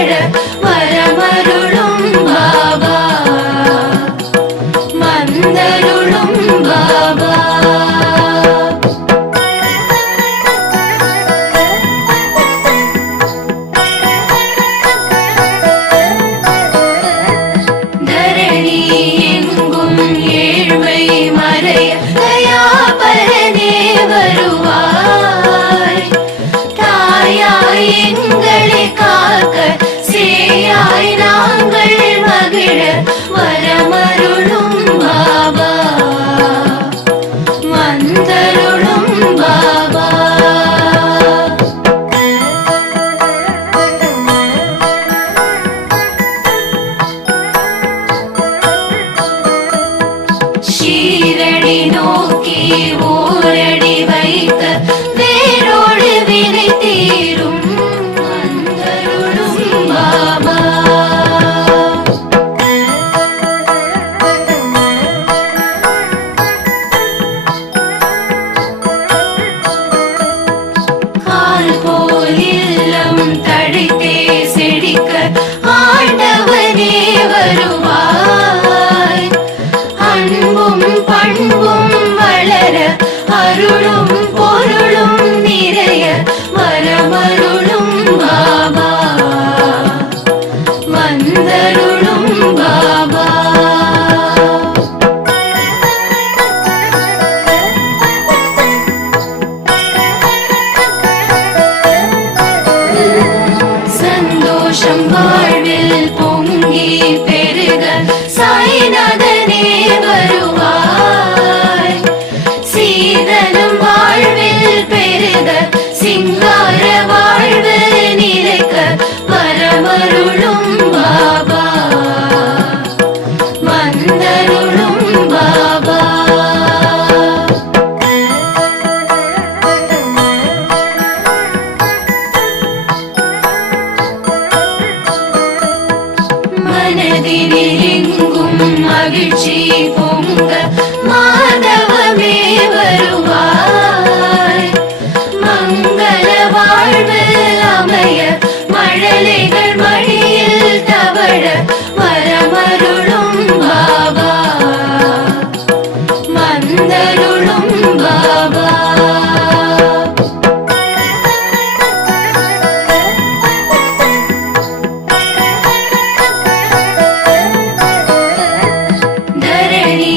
தவழ வரமருளும் பாபா வந்தருளும் பாபா. தரணி எங்கும் ஏழ்மை மறைய தயாபரனே வருவாய். தாயாய் எங்களை காக்க சேயாய் நாங்கள் மகிழ வரமருளும் பாபா வந்தருளும் பாபா. ஷீரடி நோக்கி ஓரடி வைத்த வேரோடு வினை தீரும் வந்தருளும் பாபா. கால் போல் இல்லம் தழைத்தே செழிக்க ஆண்டவனே வருவாய். அன்பும் பண்பும் வளர அருளும் பொருளும் நிறைய வரமருளும் பாபா வந்தருளும் பாபா. சந்தோஷம் வாழ்வில் பொங்கி பெருக சாய்நாதனே வருவாய். சீதனம் வாழ்வில் பெருக சிங்கார வாழ்வு நிலைக்க வரமருளும் பாபா வந்தருளும் பாபா. மனதினில் எங்கும் மகிழ்ச்சி பொங்க மாதவமே வருவாய். மங்கள வாழ்வு அமைய மழலைகள் மடியில் தவழ வரமருளும் பாபா வந்தருளும் பாபா. தரணி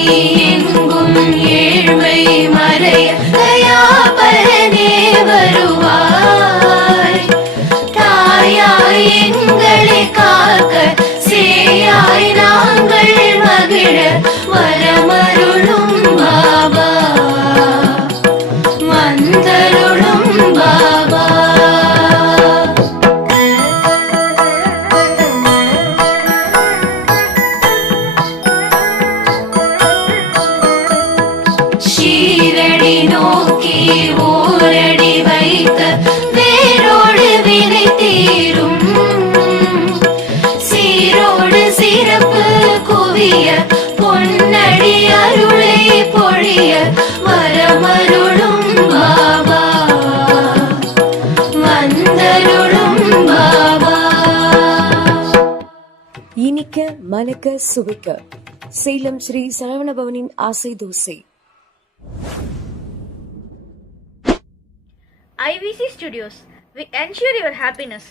எங்கும் ஏழ்மை மறைய தயாபரனே வருவாய். தாயாய் எங்களை காக்க சேயாய் நாங்கள் மகிழ வரமருளும் பாபா வந்தருளும் பாபா. ஷீரடி நோக்கி ஓரடி வைத்த வேரோடு வினை தீரும் சீரோடு சிறப்பு குவிய பொன்னடி அருளை பொழிய வரமருளும் பாபா வந்தருளும் பாபா. இனிக்க மணக்க சுவைக்க சேலம் ஸ்ரீ சரவணபவனின் ஆசை dosa. IVC Studios. We ensure your happiness.